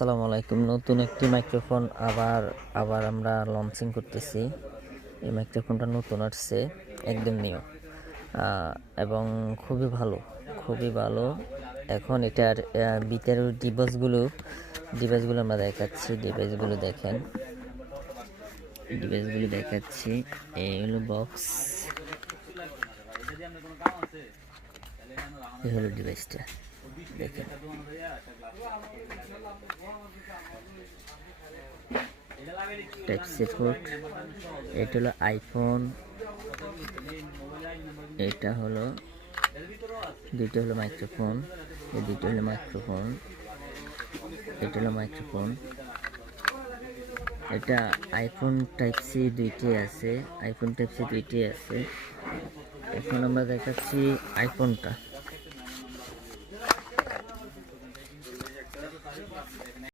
আসসালামু আলাইকুম। নতুন একটি মাইক্রোফোন আবার আমরা লঞ্চিং করতেছি। এই মাইক্রোফোনটা নতুন আসছে, একদম নিউ এবং খুবই ভালো। এখন এটার ভিতরের ডিভাইসগুলো আমরা দেখাচ্ছি। ডিভাইসগুলো দেখাচ্ছি। এই হলো বক্স, এই হলো ডিভাইসটা দেখেন। টাইপ সি পোর্ট, এটা হলো আইফোন, এটা হলো দুইটা হলো মাইক্রোফোন, এই দুইটা হলো মাইক্রোফোন, এটা হলো মাইক্রোফোন। এটা আইফোন টাইপ সি দুইটি আছে। এখন আমরা দেখাচ্ছি আইফোনটা।